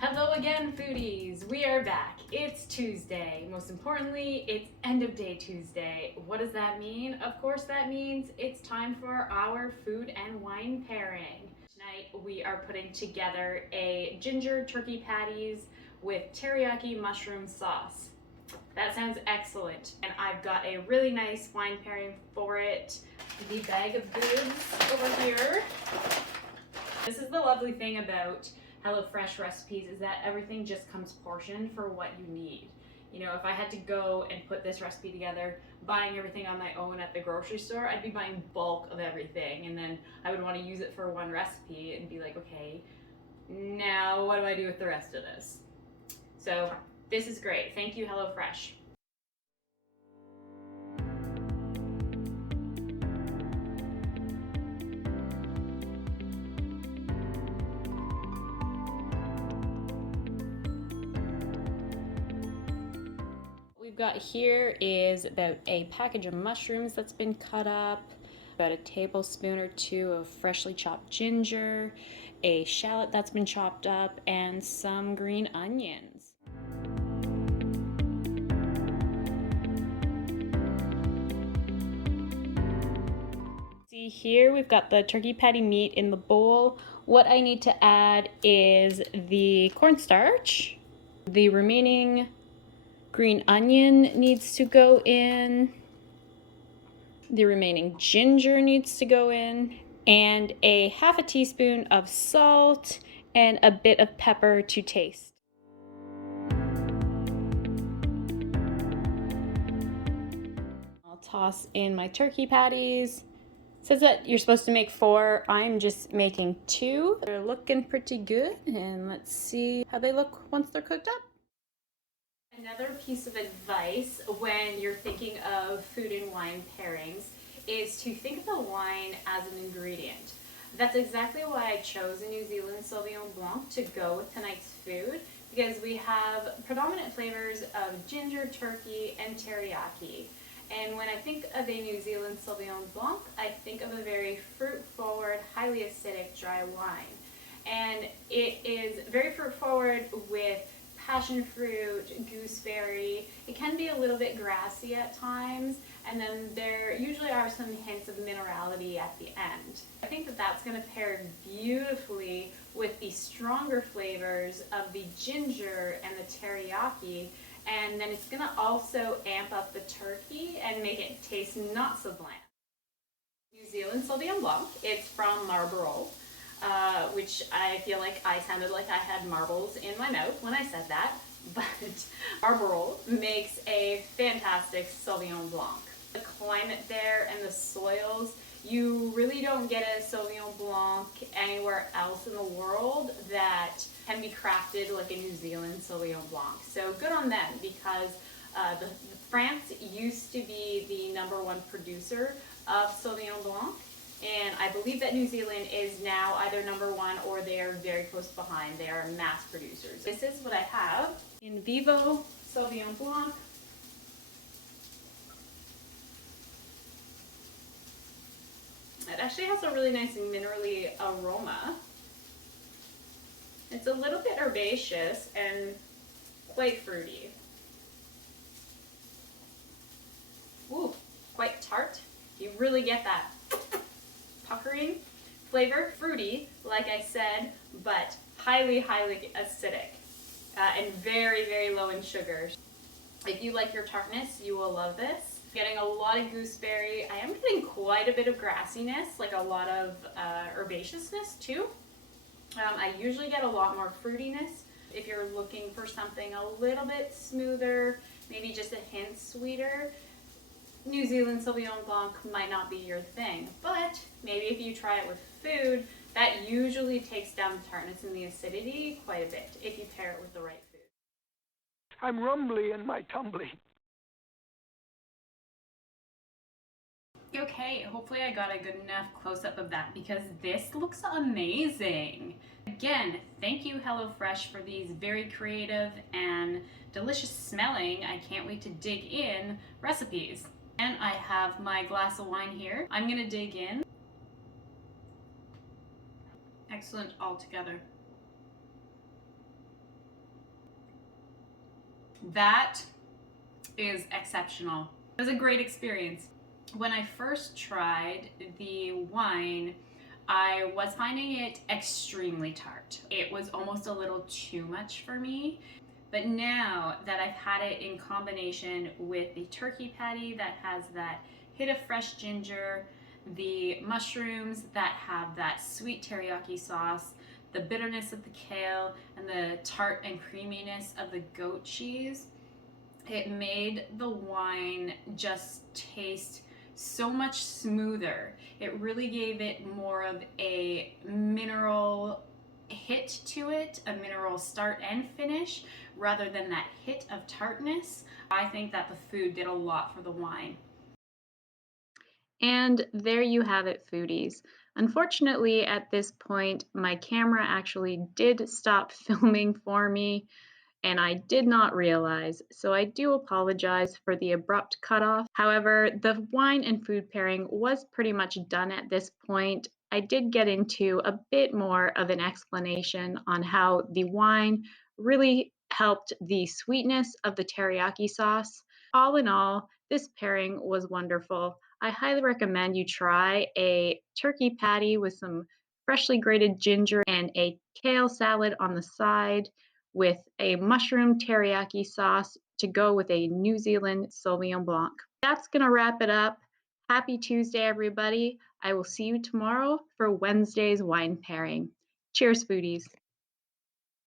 Hello again, foodies. We are back. It's Tuesday. Most importantly, it's end of day Tuesday. What does that mean? Of course, that means it's time for our food and wine pairing. Tonight, we are putting together a ginger turkey patties with teriyaki mushroom sauce. That sounds excellent. And I've got a really nice wine pairing for it. The bag of goods over here. This is the lovely thing about HelloFresh recipes is that everything just comes portioned for what you need. You know, if I had to go and put this recipe together, buying everything on my own at the grocery store, I'd be buying bulk of everything, and then I would want to use it for one recipe and be like, okay, now what do I do with the rest of this? So this is great. Thank you, HelloFresh. We've got here is about a package of mushrooms that's been cut up, about a tablespoon or two of freshly chopped ginger, a shallot that's been chopped up, and some green onions. See here, we've got the turkey patty meat in the bowl. What I need to add is the cornstarch. The remaining green onion needs to go in. The remaining ginger needs to go in, and a half a teaspoon of salt and a bit of pepper to taste. I'll toss in my turkey patties. It says that you're supposed to make 4. I'm just making 2. They're looking pretty good, and let's see how they look once they're cooked up. Another piece of advice when you're thinking of food and wine pairings is to think of the wine as an ingredient. That's exactly why I chose a New Zealand Sauvignon Blanc to go with tonight's food, because we have predominant flavors of ginger, turkey, and teriyaki. And when I think of a New Zealand Sauvignon Blanc, I think of a very fruit-forward, highly acidic, dry wine. And it is very fruit-forward with passion fruit, gooseberry. It can be a little bit grassy at times, and then there usually are some hints of minerality at the end. I think that that's going to pair beautifully with the stronger flavors of the ginger and the teriyaki, and then it's going to also amp up the turkey and make it taste not so bland. New Zealand Sauvignon Blanc, it's from Marlborough. Which I feel like I sounded like I had marbles in my mouth when I said that, but Marlborough makes a fantastic Sauvignon Blanc. The climate there and the soils, you really don't get a Sauvignon Blanc anywhere else in the world that can be crafted like a New Zealand Sauvignon Blanc. So good on them, because France used to be the #1 producer of Sauvignon Blanc. And I believe that New Zealand is now either #1 or they are very close behind. They are mass producers. This is what I have in Vivo Sauvignon Blanc. It actually has a really nice minerally aroma. It's a little bit herbaceous and quite fruity. Ooh, quite tart. You really get that puckering flavor, fruity, like I said, but highly, highly acidic and very, very low in sugar. If you like your tartness, you will love this. Getting a lot of gooseberry. I am getting quite a bit of grassiness, like a lot of herbaceousness too. I usually get a lot more fruitiness. If you're looking for something a little bit smoother, maybe just a hint sweeter, New Zealand Sauvignon Blanc might not be your thing, but maybe if you try it with food, that usually takes down the tartness and the acidity quite a bit if you pair it with the right food. I'm rumbly in my tumbly. Okay, hopefully I got a good enough close-up of that, because this looks amazing. Again, thank you HelloFresh for these very creative and delicious smelling, I can't wait to dig in, recipes. And I have my glass of wine here. I'm gonna dig in. Excellent altogether. That is exceptional. It was a great experience. When I first tried the wine, I was finding it extremely tart. It was almost a little too much for me. But now that I've had it in combination with the turkey patty that has that hit of fresh ginger, the mushrooms that have that sweet teriyaki sauce, the bitterness of the kale, and the tart and creaminess of the goat cheese, it made the wine just taste so much smoother. It really gave it more of a mineral hit to it, a mineral start and finish, rather than that hit of tartness. I think that the food did a lot for the wine. And there you have it, foodies. Unfortunately, at this point, my camera actually did stop filming for me, and I did not realize, so I do apologize for the abrupt cutoff. However, the wine and food pairing was pretty much done at this point. I did get into a bit more of an explanation on how the wine really helped the sweetness of the teriyaki sauce. All in all, this pairing was wonderful. I highly recommend you try a turkey patty with some freshly grated ginger and a kale salad on the side with a mushroom teriyaki sauce to go with a New Zealand Sauvignon Blanc. That's going to wrap it up. Happy Tuesday, everybody. I will see you tomorrow for Wednesday's wine pairing. Cheers, foodies.